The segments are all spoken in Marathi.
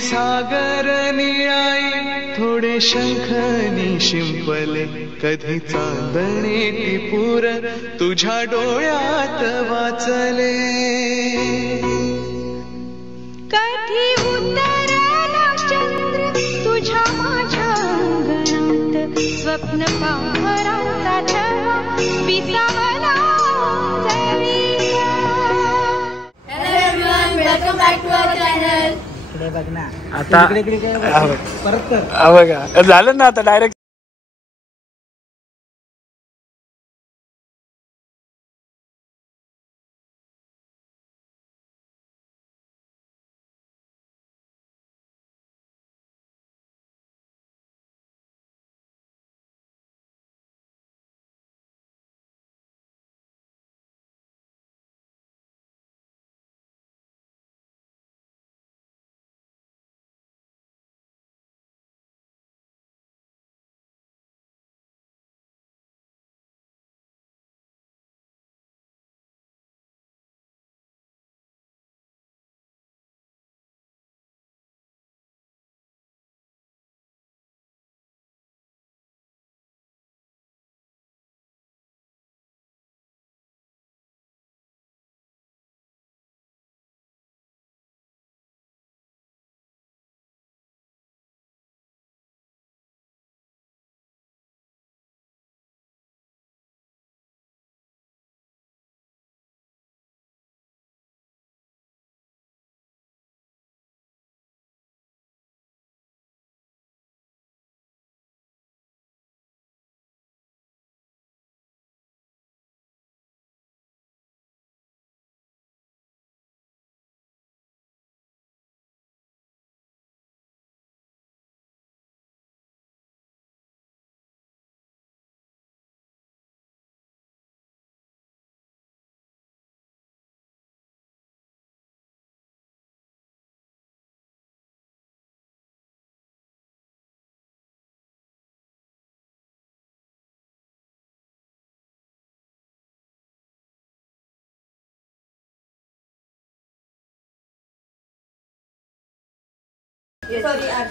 सागर निळाई थोडे शंखनी शिंपले कधी चांदणे टिपूर तुझ्या डोळ्यात वाचले कधी उतरला चंद्र तुझ्या माझ्या अंगणात स्वप्न पांघराचा छळा विसावला welcome back to our channel. आता परत बघा झालं ना आता डायरेक्ट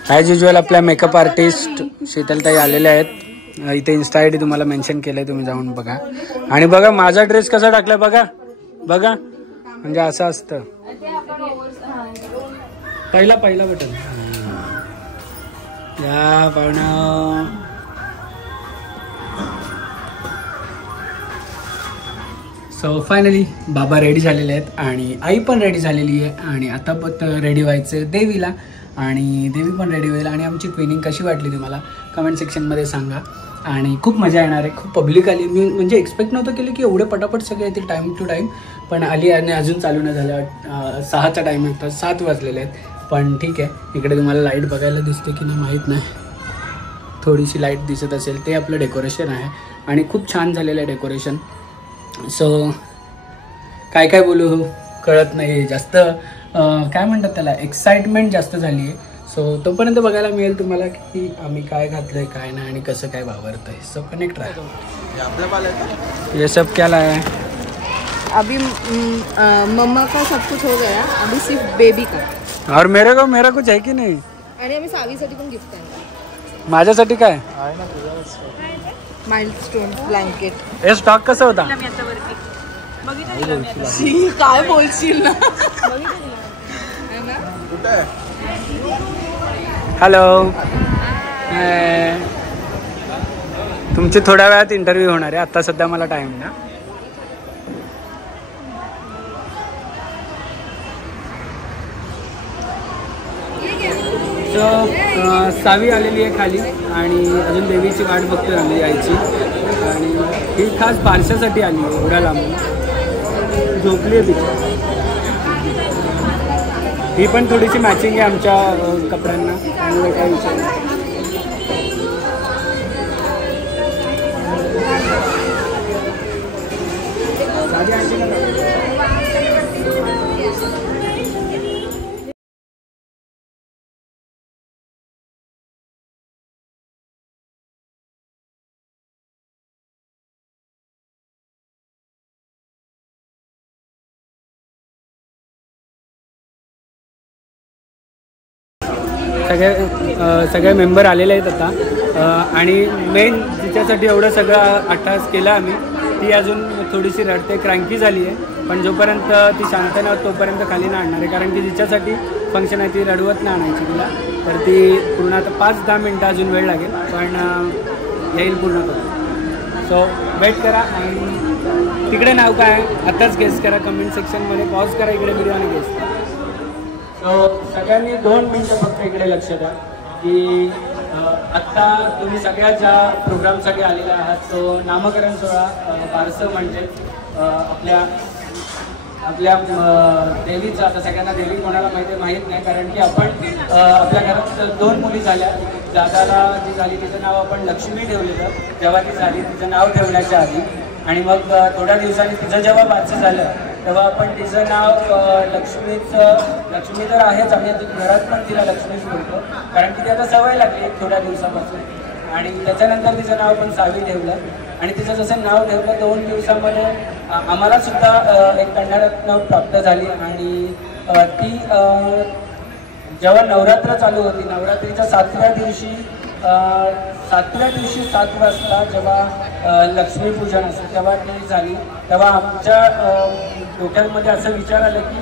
ॲज युजल आपल्या मेकअप आर्टिस्ट शीतलताई आलेल्या आहेत. इथे इन्स्टा आय डी तुम्हाला मेन्शन केलंय, तुम्ही जाऊन बघा. आणि बघा माझा ड्रेस कसा टाकलाय बघा बघा, म्हणजे असं असतं. पहिला बटन या पाहुणा. सो फायनली बाबा रेडी झालेले आहेत आणि आई पण रेडी झालेली आहे. आणि आता पण रेडी व्हायचं देवीला, आणि देवी पण रेडी होईल. आणि आमची ट्रेनिंग कशी वाटली तुम्हाला कमेंट सेक्शनमध्ये सांगा. आणि खूप मजा येणार आहे. खूप पब्लिक आली. मी म्हणजे एक्सपेक्ट नव्हतं केलं की एवढे पटापट सगळे येतील टाईम टू टाईम, पण आली. आणि अजून चालू नाही झालं. 6चा टाईम आहे, तर 7 वाजलेले आहेत. पण ठीक आहे. इकडे तुम्हाला लाईट बघायला दिसते की नाही माहीत नाही, थोडीशी लाईट दिसत असेल. ते आपलं डेकोरेशन आहे आणि खूप छान झालेलं आहे डेकोरेशन. सो काय काय बोलू कळत नाही जास्त. काय म्हणतात त्याला, एक्साइटमेंट जास्त झाली आहे. सो तोपर्यंत बघायला मिळेल तुम्हाला की आम्ही काय घातलंय काय नाही आणि कसं काय वावरतंय. सो कनेक्ट राहा. ये सब क्या लाया है? अभी मम्मा का सब कुछ हो गया, अभी सिर्फ बेबी का. और मेरा कुछ है की नाही? आणि आम्ही सावीसाठी पण गिफ्ट आहे. माझ्यासाठी काय? Milestone blanket. हे स्टॉक कसं होता? काय बोलशील ना. हॅलो, तुमची थोड्या वेळात इंटरव्ह्यू होणार आहे. आता सध्या मला टाइम ना. सावी आलेली आहे खाली आणि अजून देवीची वाट बघतोय आम्ही यायची. आणि ही खास बारशासाठी आली आहे, एवढ्या लांबून. झोपली आहे तिची. ही पण थोडीशी मॅचिंग आहे आमच्या कपड्यांना, त्यामुळे काय विषय नाही. सगळे मेंबर आलेले आहेत आता आणि मेन तिच्यासाठी एवढं सगळं अट्टाहास केला आम्ही. ती अजून थोडीशी रडते, क्रँकी झाली आहे, पण जोपर्यंत ती शांत नाही होत तोपर्यंत खाली नाही आणणार आहे, कारण की तिच्यासाठी फंक्शन आहे, ती रडवत नाही आणायची तिला. तर ती पूर्ण आता 5-10 मिनटं अजून वेळ लागेल, पण येईल पूर्ण करून. सो वेट करा. आणि तिकडे नाव काय आहे आत्ताच गेस करा कमेंट सेक्शनमध्ये. पॉज करा, इकडे व्हिडिओ आणि गेस करा. सो सगळ्यांनी 2 मिनटं फक्त इकडे लक्ष द्या की आत्ता तुम्ही सगळ्या ज्या प्रोग्रामसाठी आलेल्या आहात तो नामकरण सोहळा बारसं म्हणजे आपल्या देवीचं. आता सगळ्यांना देवी कोणाला माहीत नाही, कारण की आपण आपल्या घरात 2 मुली झाल्या. दादाला जी झाली तिचं नाव आपण लक्ष्मी ठेवलेलं जेव्हा ती झाली, तिचं नाव ठेवण्याच्या आधी. आणि मग थोड्या दिवसांनी तिचं जेव्हा बारसं झालं तेव्हा आपण तिचं नाव लक्ष्मी तर आहेच, आम्ही घरात पण तिला लक्ष्मीच बोलतो, कारण की ती आता सवय लागली थोड्या दिवसापासून. आणि त्याच्यानंतर तिचं नाव पण सावी ठेवलं. आणि तिचं जसं नाव ठेवलं 2 दिवसामध्ये आम्हाला सुद्धा एक कन्यारत्न प्राप्त झाली. आणि ती जेव्हा नवरात्र चालू होती, नवरात्रीच्या 7व्या दिवशी 7 वाजता जेव्हा लक्ष्मीपूजन असतं तेव्हा ती झाली. तेव्हा आमच्या डोक्यामध्ये असं विचार आलं की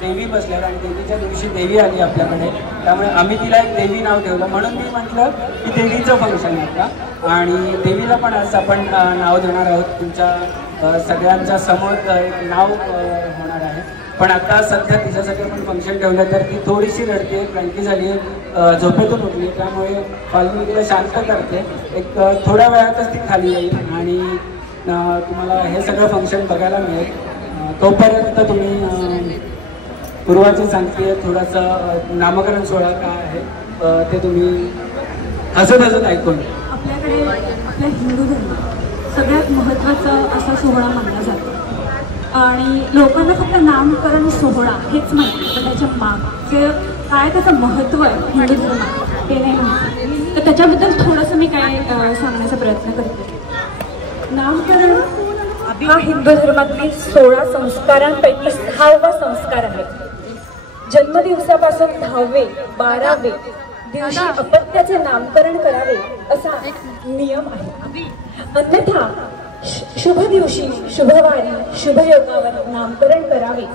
देवी बसल्या आणि देवीच्या दिवशी देवी आली आपल्याकडे, त्यामुळे आम्ही तिला एक देवी नाव ठेवलं. म्हणून मी म्हटलं की देवीचं फंक्शन आहे का, आणि देवीला पण आज आपण नाव देणार आहोत. तुमच्या सगळ्यांच्या समोर एक नाव होणार आहे. पण आता सध्या तिच्यासाठी आपण फंक्शन ठेवलं तर ती थोडीशी रडते, क्रँकी झाली आहे, झोपेतून उठली, त्यामुळे मी तिला शांत करते. एक थोड्या वेळातच ती खाली येईल आणि तुम्हाला हे सगळं फंक्शन बघायला मिळेल. तोपर्यंत तुम्ही पूर्वाची सांगते थोडंसं नामकरण सोहळा काय आहे ते तुम्ही हसत ऐकून. आपल्याकडे आपल्या हिंदू धर्मात सगळ्यात महत्त्वाचा असा सोहळा मानला जातो आणि लोकांना फक्त नामकरण सोहळा हेच माहिती, पण त्याच्या मागचे काय त्याचं महत्त्व आहे हिंदू धर्मात ते नाही माहिती. तर त्याच्याबद्दल थोडंसं मी काय सांगण्याचा प्रयत्न करते. नामकरण हा हिंदू धर्मातील 16 संस्कारांपैकी 6वा संस्कार आहे. जन्मदिवसापासून 10वे 12वे दिवशी अपत्याचे नामकरण करावे असा नियम आहे. अन्यथा शुभ दिवशी शुभवारी शुभयोगावर नामकरण करावे.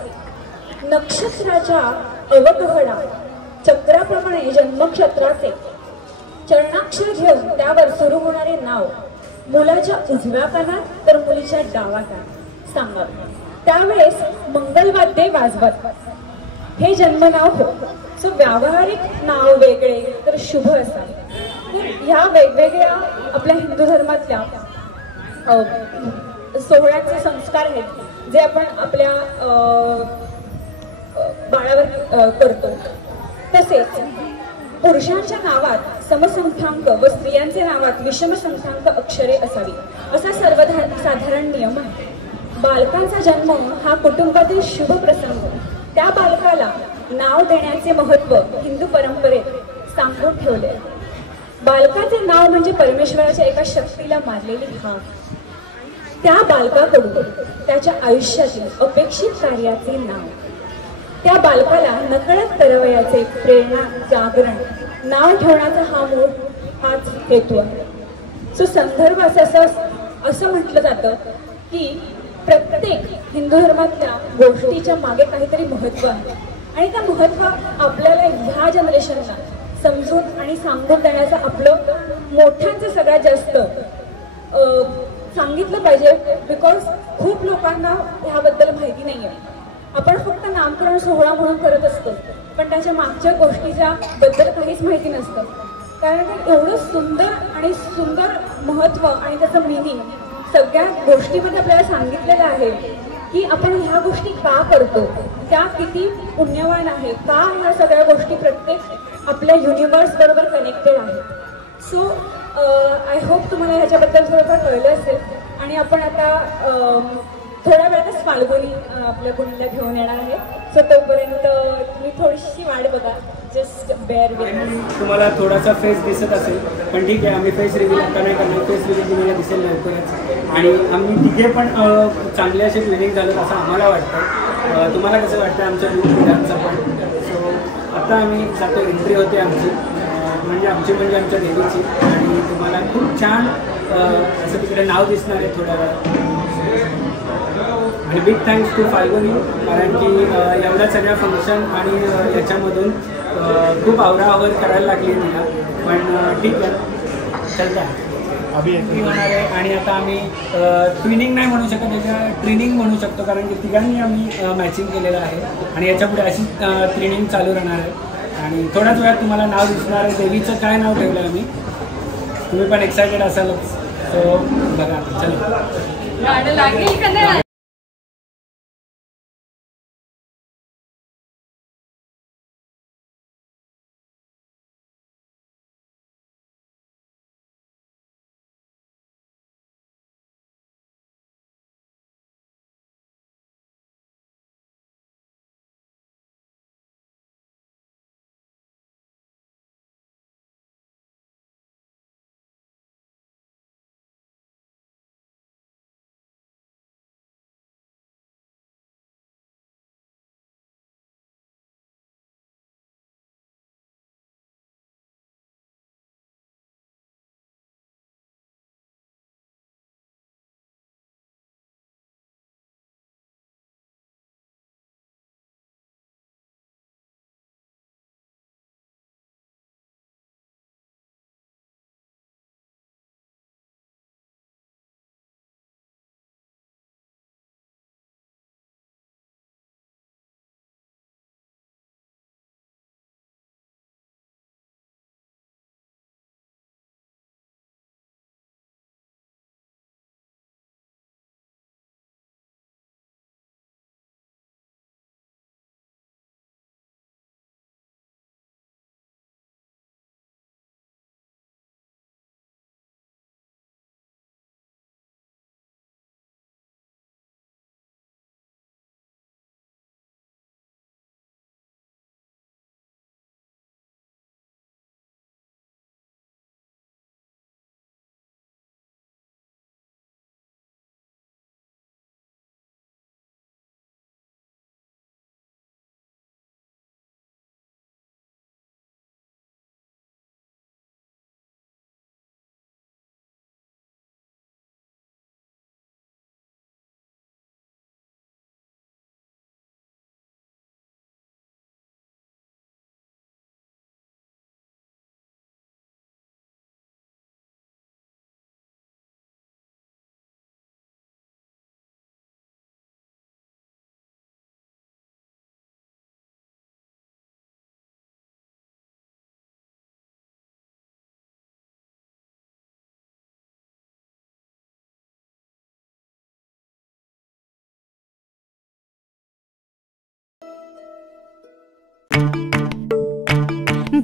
नक्षत्राच्या अवकहणा चक्राप्रमाणे जन्मक्षत्राचे चरणाक्षर घेऊन त्यावर सुरू होणारे नाव मुलाच्या उजव्या कानात तर मुलीच्या डाव्या कानात सांगावे. त्यावेळेस मंगलवाद्ये वाजवत हे जन्मनाव हो. सो व्यावहारिक नाव वेगळे तर शुभ असावे. तर ह्या वेगवेगळ्या आपल्या हिंदू धर्मातल्या सोहळ्याचे संस्कार आहेत जे आपण आपल्या बाळावर करतो. तसेच पुरुषांच्या नावात समसंख्याक व स्त्रियांच्या नावात विषमसंख्याक अक्षरे असावी असा सर्वसाधारण नियम आहे. बालकांचा जन्म हा कुटुंबातील शुभ प्रसंग. त्या बालकाला नाव देण्याचे महत्त्व हिंदू परंपरेत सांगून ठेवले. बालकाचे नाव म्हणजे परमेश्वराच्या एका शक्तीला मारलेली हाक. त्या बालकाकडून त्याच्या आयुष्यातील अपेक्षित कार्याचे नाव, त्या बालकाला नकळत करावयाचे प्रेरणा जागरण नाव ठेवण्याचा हाच हेतू आहे. सो संदर्भ असं म्हटलं जातं की प्रत्येक हिंदू धर्मातल्या गोष्टीच्या मागे काहीतरी महत्त्व आहे आणि त्या महत्त्व आपल्याला ह्या जनरेशनला समजून आणि सांगून देण्याचं आपलं मोठ्यांचं सगळ्यात जास्त सांगितलं पाहिजे. बिकॉज खूप लोकांना ह्याबद्दल माहिती नाही आहे. आपण फक्त नामकरण सोहळा म्हणून करत असतो, पण त्याच्या मागच्या गोष्टीच्या बद्दल काहीच माहिती नसतं. कारण ते एवढं सुंदर महत्त्व आणि त्याचं मिनिंग सगळ्या गोष्टीमध्ये आपल्याला सांगितलेलं आहे की आपण ह्या गोष्टी का करतो, त्या किती पुण्यवान आहे, का ह्या सगळ्या गोष्टी प्रत्येक आपल्या युनिवर्स बरोबर कनेक्टेड आहेत. सो आय होप तुम्हाला ह्याच्याबद्दल थोडंफार कळलं असेल. आणि आपण आता थोड्या वेळातच फाल्गुनी आपल्या गुणीला घेऊन येणार आहे. सो तोपर्यंत तुम्ही थोडीशी वाट बघा. Just bear with. तुम्हाला थोडासा फेस दिसत असेल, पण ठीक आहे, आम्ही फेस रिव्हील आता नाही करणार. फेस रिव्हील तुम्हाला दिसेल लवकरच. आणि आम्ही तिघे पण चांगले असे ट्रेनिंग झालं असं आम्हाला वाटतं. तुम्हाला कसं वाटतं आमच्या मुलांचं पण? सो आता आम्ही जातो, एंट्री होते आमची, म्हणजे आमच्या देवीची. आणि तुम्हाला खूप छान असं तिकडे नाव दिसणार आहे थोड्या वेळात. आणि बिग थँक्स टू फाल्गुनी, कारण की एवढ्या सगळ्या फंक्शन आणि याच्यामधून खूप आवराआवर करायला लागली तिला. पण ठीक आहे, चालतं अभियंत्री होणार आहे. आणि आता आम्ही ट्विनिंग नाही म्हणू शकत, त्याच्या ट्रेनिंग म्हणू शकतो, कारण की तिघांनी आम्ही मॅचिंग केलेलं आहे. आणि याच्यापुढे अशी ट्रेनिंग चालू राहणार आहे. आणि थोड्याच वेळात तुम्हाला नाव दिसणार आहे. देवीचं काय नाव ठेवलं आम्ही, तुम्ही पण एक्सायटेड असालच. सो बघा, चला गाणं लागेल का नाही?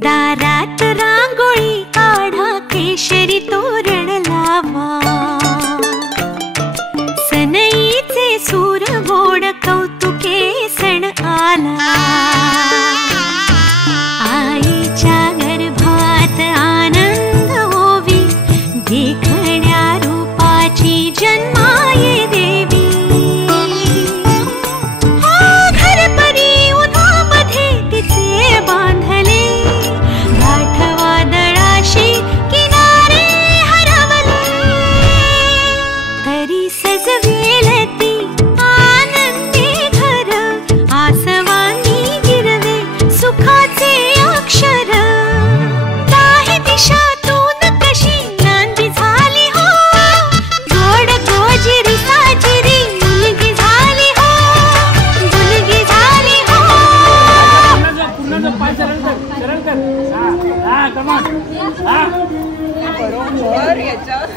दारात रांगोळी काढा, केशरी तोरण लावा, सनईचे सूर गोड कौतुके सण आला. आईच्या गर्भात आनंद होवी, देखण्या रूपाची जन्माये देवी. घरपरी उन्हामध्ये तिचे बांधले, गाठ वादळाशी किनारे हरवले, तरी सजवेल ती आनंदी घर. आसवानी गिरवे सुखाचे अक्षर, काही दिशातून कशी नांदी झाली हो, गोड गोजिरी साजिरी मुलगी झाली हो, मुलगी झाली हो. बरोबर याच्यावर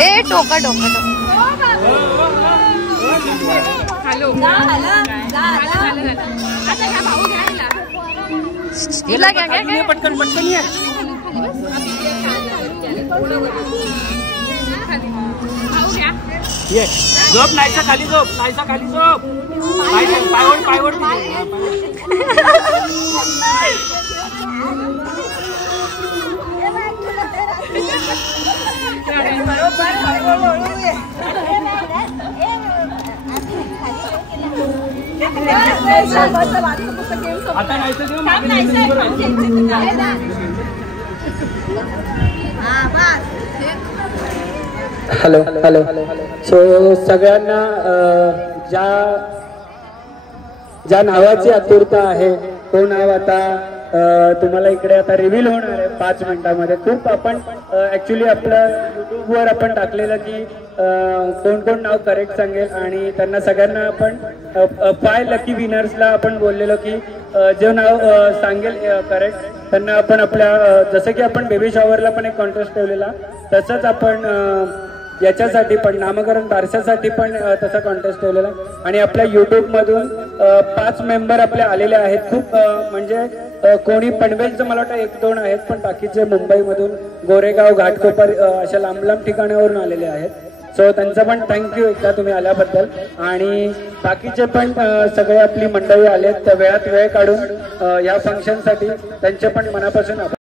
ए टोका टोका हॅलो पटकन पटकन ये. ये झोप नाहीसा खाली झोप नाहीसा खाली झोप पायवड पायवड आता हॅलो हॅलो सो सगळ्यांना ज्या नावाची आतुरता आहे तो नाव आता तुम्हाला इकडे आता रिव्हील होणार आहे 5 मिनिटांमध्ये. खूप आपण ऍक्च्युली आपलं युट्यूबवर आपण टाकलेलं की कोण कोण नाव करेक्ट सांगेल आणि त्यांना सगळ्यांना आपण 5 लकी विनर्सला आपण बोललेलो की जे नाव सांगेल करेक्ट त्यांना आपण आपल्या जसं की आपण बेबी शॉवरला पण एक कॉन्टेस्ट ठेवलेला तसंच आपण याच्यासाठी पण नामकरण बारशासाठी पण तसा कॉन्टेस्ट ठेवलेला आणि आपल्या यूट्यूबमधून 5 मेंबर आपले आलेले आहेत. खूप म्हणजे कोणी पनवेलचं मला वाटतं 1-2 आहेत पण बाकीचे मुंबईमधून गोरेगाव घाटकोपर अशा लांब लांब ठिकाणावरून आलेले आहेत. सो त्यांचं पण थँक्यू एकदा तुम्ही आल्याबद्दल आणि बाकीचे पण सगळे आपली मंडळी आलेत त्या वेळात वेळ काढून या फंक्शनसाठी त्यांचे पण मनापासून आभार.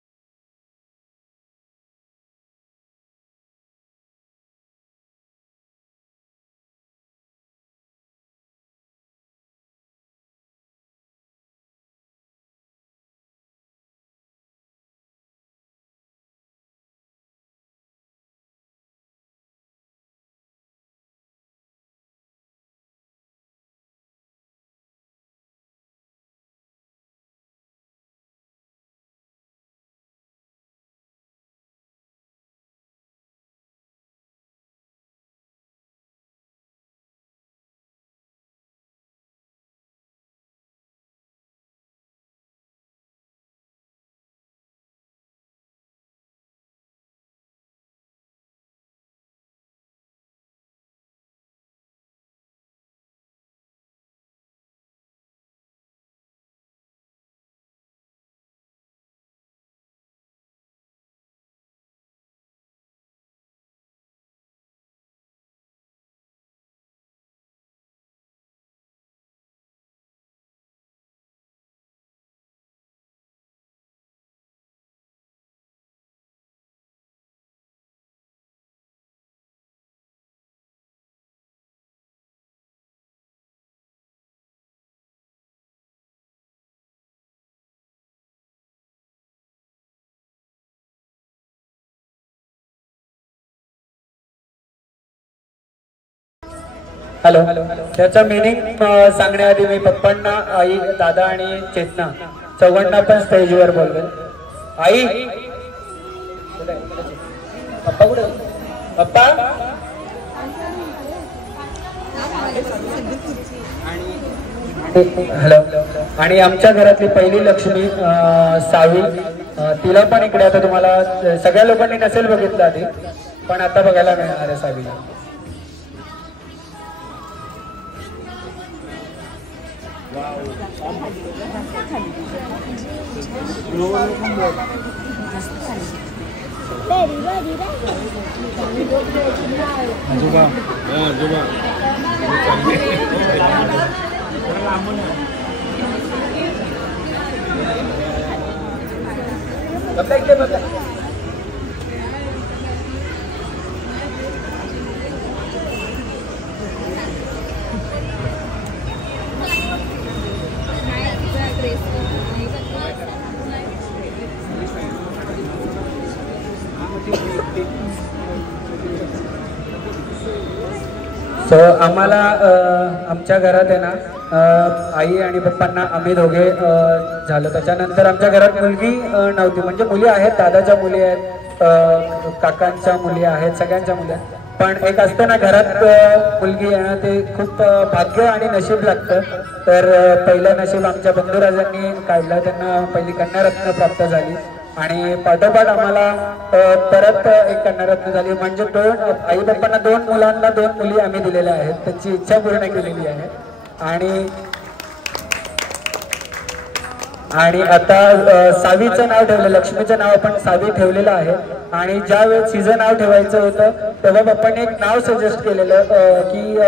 हॅलो त्याचा मिनिंग सांगण्याआधी मी पप्पांना आई दादा आणि चेतना चौघांना पण स्टेजवर बोलवेल. आई पप्पा कुठे पप्पा हॅलो आणि आमच्या घरातली पहिली लक्ष्मी सावी तिला पण इकडे आता तुम्हाला सगळ्या लोकांनी नसेल बघितलं आधी पण आता बघायला मिळणार आहे सावीला. सो आम्हाला आमच्या घरात आहे ना आई आणि पप्पांना आम्ही दोघे झालो. त्याच्यानंतर आमच्या घरात मुलगी नव्हती म्हणजे मुली आहेत दादाच्या मुली आहेत काकांच्या मुली आहेत सगळ्यांच्या मुली आहेत पण एक असतं ना घरात मुलगी येणं ते खूप भाग्य आणि नशीब लागतं. तर पहिलं नशीब आमच्या बंधुराजांनी काढलं त्यांना पहिली कन्यारत्न प्राप्त झाली आणि पाठोपाठ आम्हाला परत एक कन्यारत्न झाली म्हणजे 2 आई बाप्पांना 2 मुलांना 2 मुली आम्ही दिलेल्या आहेत. त्याची इच्छा पूर्ण केलेली आहे आणि आणि आता सावीचं नाव ठेवलं, लक्ष्मीचं नाव आपण सावी ठेवलेलं आहे. आणि ज्या वेळेस हिचं नाव ठेवायचं होतं तेव्हा पप्पांनी एक नाव सजेस्ट केलेलं की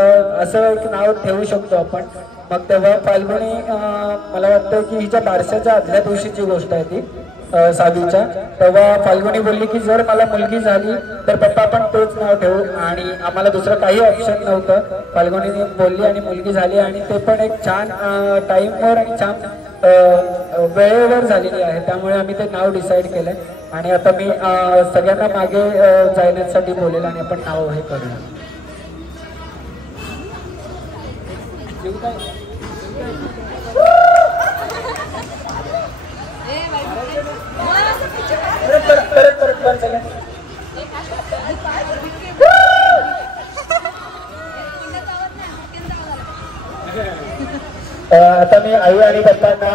असं एक नाव ठेवू शकतो आपण. मग तेव्हा फाल्गुनी मला वाटतं की हिच्या बारशाच्या आदल्या दिवशीची गोष्ट आहे ती सावीच्या. तेव्हा फाल्गुनी बोलली की जर मला मुलगी झाली तर पप्पा आपण तोच नाव ठेवू. आणि आम्हाला दुसरं काही ऑप्शन नव्हतं. फाल्गुनी बोलली आणि मुलगी झाली. आणि ते पण एक छान टाईमवर आणि छान वेळेवर झालेली आहे. त्यामुळे आम्ही ते नाव डिसाईड केलंय. आणि आता मी सगळ्यांना मागे जाण्यासाठी बोलेल आणि आपण नाव हे करूया. आता मी आई आणि पप्पांना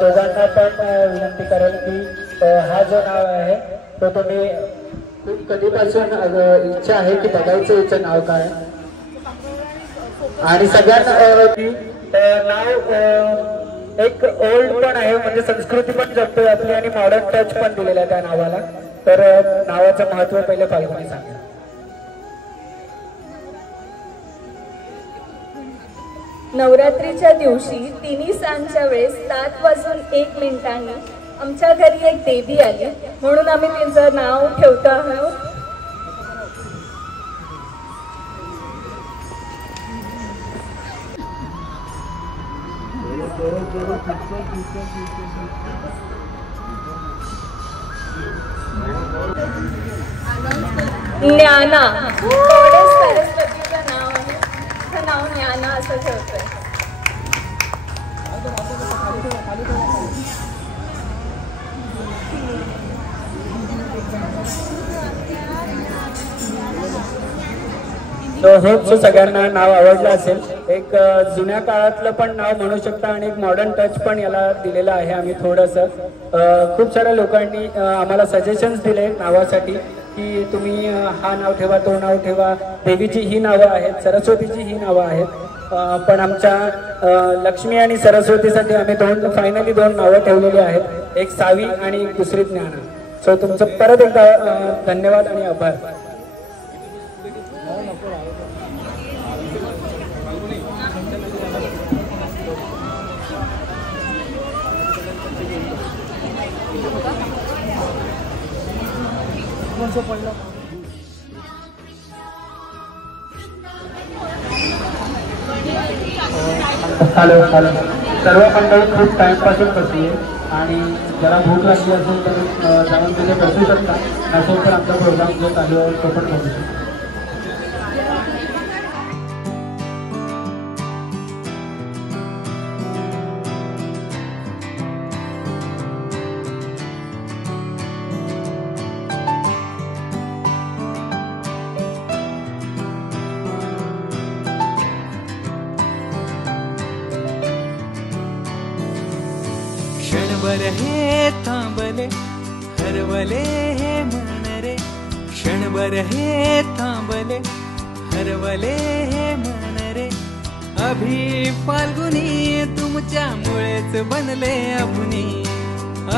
दोघांना पण विनंती करेल की हा जो नाव आहे तो तुम्ही खूप कधीपासून इच्छा आहे की बघायचं याचं नाव काय. आणि सगळ्यांना की नाव एक ओल्ड पण आहे, म्हणजे संस्कृती पण जपतोय आपली आणि मॉडर्न टच पण दिलेला आहे त्या नावाला. तर नावाचं महत्व पहिले फाल्गुनी सांगा. नवरात्रीच्या दिवशी तिन्ही सांजच्या वेळेस 7:01 आमच्या घरी एक देवी आली, म्हणून आम्ही तिचं नाव ठेवतो आहोत ज्ञाना. थोडे सरस्वतीचं नाव आहे, तिचं नाव ज्ञाना असं ठेवतोय. होप सो सगळ्यांना नाव आवडलं असेल. एक जुन्या काळातलं पण नाव म्हणू शकता आणि एक मॉडर्न टच पण याला दिलेलं आहे आम्ही थोडंसं. खूप साऱ्या लोकांनी आम्हाला सजेशन्स दिले नावासाठी की तुम्ही हा नाव ठेवा, तो नाव ठेवा. देवीची ही नावं आहेत, सरस्वतीची ही नावं आहेत. पण आमच्या लक्ष्मी आणि सरस्वतीसाठी आम्ही फायनली दोन नावं ठेवलेली आहेत, एक सावी आणि एक दुसरी ज्ञाना. सो तुमचं परत एकदा धन्यवाद आणि आभार. हॅलो हॅलो, सर्व मंडळी खूप टाइमपासून बसली आहे आणि जरा भूक लागली असेल तर जाऊन तिथे बसू शकता. नसेल तर आमचा प्रोग्राम जो चालू आहे तो पण बघू शकता. क्षणभर हे थांबले हरवले हे मन रे, क्षणभर हे थांबले हरवले हे मन रे. अभि फाल्गुनी तुमच्यामुळेच बनले अभुनी,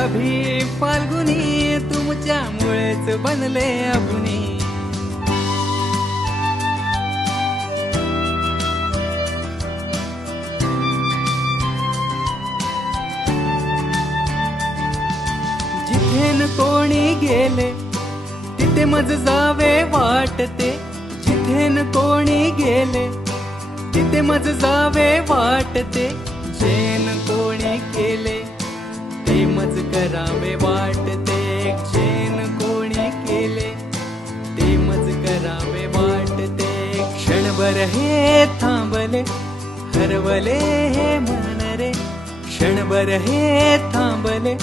अभि फाल्गुनी तुमच्यामुळेच बनले अभुनी. जिथे कोणी गेले तिथे मज जावे वाटते, जिथे कोणी गेले तिथे मज जावे वाटते. जेन कोणी केले ते मज करावे वाटते, जेन कोणी केले ते मज करावे वाटते. क्षणभर हे थांबले हरवले हे मन रे, क्षणभर हे थांबले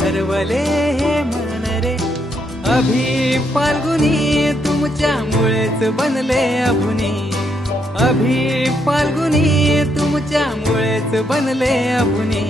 हरवले हे मन रे. अभि फाल्गुनी तुमच्यामुळेच बनले अभुनी, अभि फाल्गुनी तुमच्यामुळेच बनले अभुनी.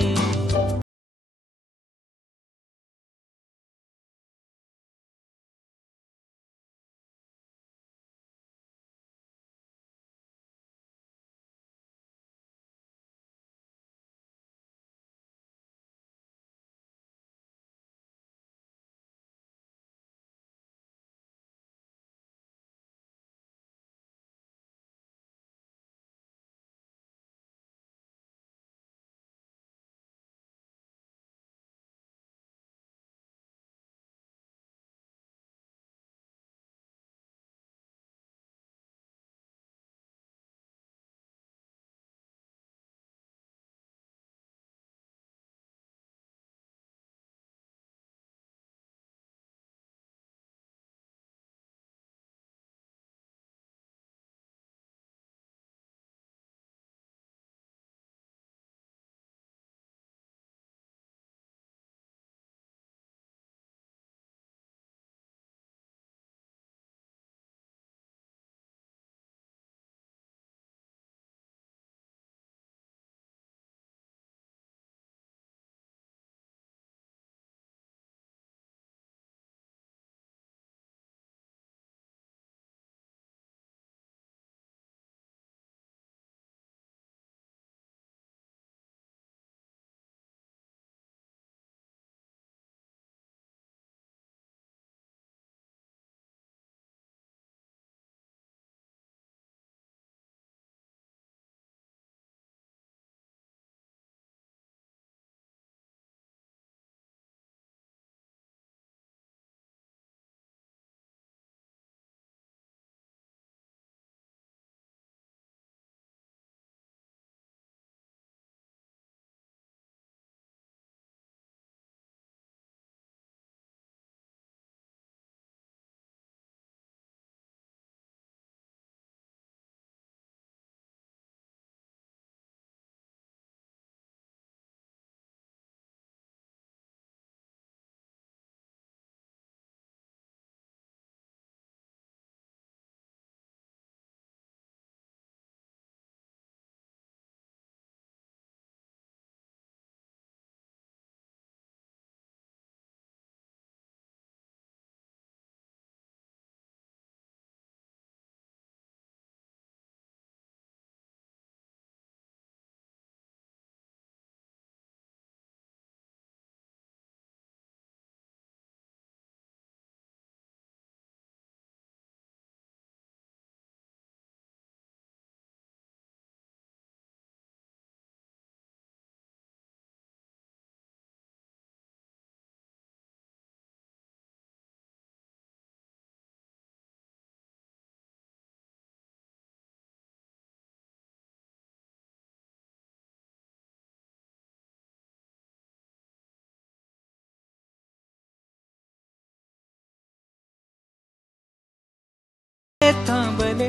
थांबले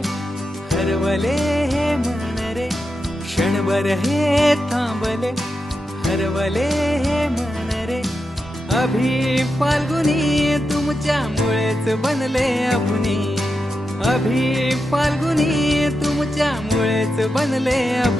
हरवले हे मन रे क्षणभर हे थांबले हरवले हे मन रे अभि फाल्गुनी तुमच्यामुळेच बनले अभुनी अभि फाल्गुनी तुमच्यामुळेच बनले अभुनी